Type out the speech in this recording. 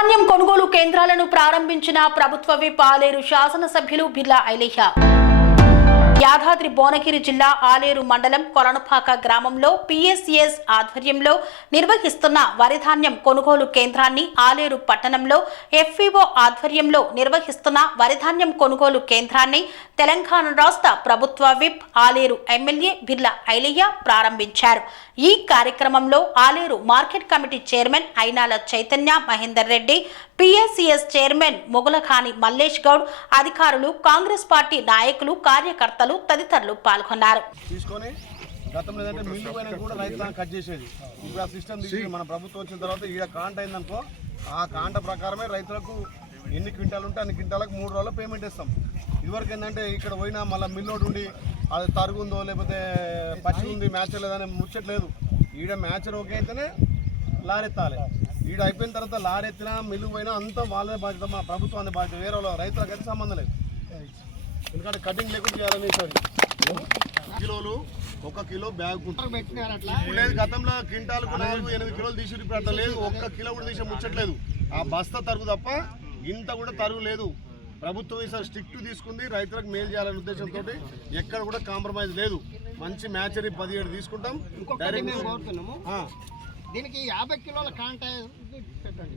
ధాన్యం కొనుగోలు కేంద్రాలను ప్రారంభించిన ప్రభుత్వ విప్ ఆలేరు శాసనసభ్యులు బిర్లా ఐలిహ. యాదాద్రి భువనగిరి జిల్లా ఆలేరు మండలం కొలనుపాక గ్రామంలో పిఎస్సిఎస్ ఆధ్వర్యంలో నిర్వహిస్తున్న వరిధాన్యం కొనుగోలు కేంద్రాన్ని ఆలేరు పట్టణంలో ఎఫ్ఈఓ ఆధ్వర్యంలో నిర్వహిస్తున్న వరిధాన్యం కొనుగోలు కేంద్రాన్ని తెలంగాణ రాష్ట్ర ప్రభుత్వ విప్ ఆలేరు ఎమ్మెల్యే బిర్లా ఐలయ్య ప్రారంభించారు. ఈ కార్యక్రమంలో Aler market committee chairman Ainala Chaitanya Mahender Reddy PSCS chairman Mogulakhani Mallesh Goud అధికారులు కాంగ్రెస్ పార్టీ నాయకులు కార్యకర్తలు తదితరులు పాల్గొన్నారు. తీసుకొని గతంలో ఏంటంటే మిల్లు పైన కూడా రైతులను కట్ చేసేది. ఇప్పుడు ఆ సిస్టమ్ తీసి మన ప్రభుత్వం వచ్చిన తర్వాత ఈడ కాంట అయిందనుకో ఆ కాంట ప్రకారమే రైతులకు ఎన్ని క్వింటాలు ఉంటే అన్ని క్వింటాలకు మూడు రోజులు పేమెంట్ ఇస్తాం ఇదివరకు ఏంటంటే ఇక్కడ పోయినా మళ్ళీ మిల్లోడు ఉండి అది తరుగుందో లేకపోతే పచ్చి ఉంది మ్యాచ్ లేదని ముచ్చట్లేదు. ఈడ మ్యాచ్ ఓకే అయితేనే లారెత్తాలి ఈడ అయిపోయిన తర్వాత లారెత్తినా మిల్లు పోయినా అంతా వాళ్ళే బాధ్యత మా ప్రభుత్వాన్ని బాధ్యత. వేరే వాళ్ళ రైతులకు అయితే సంబంధం లేదు. ఎందుకంటే కటింగ్ లేకుండా చేయాలని ఈసారి కిలోలు ఒక కిలో బ్యాగ్ లేదు గతంలో క్వింటాల్ నాలుగు ఎనిమిది కిలోలు తీసి ఇప్పుడు అట్లా లేదు. ఒక్క కిలో కూడా తీసి ముచ్చట్లేదు. ఆ బస్తా తరుగు తప్ప ఇంత కూడా తరుగు లేదు. ప్రభుత్వం ఈసారి స్ట్రిక్ట్ తీసుకుంది రైతులకు మేలు చేయాలనే ఉద్దేశంతో ఎక్కడ కూడా కాంప్రమైజ్ లేదు. మంచి మ్యాచరీ పదిహేడు తీసుకుంటాం. దీనికి యాభై కిలోల కాంట పెట్టండి.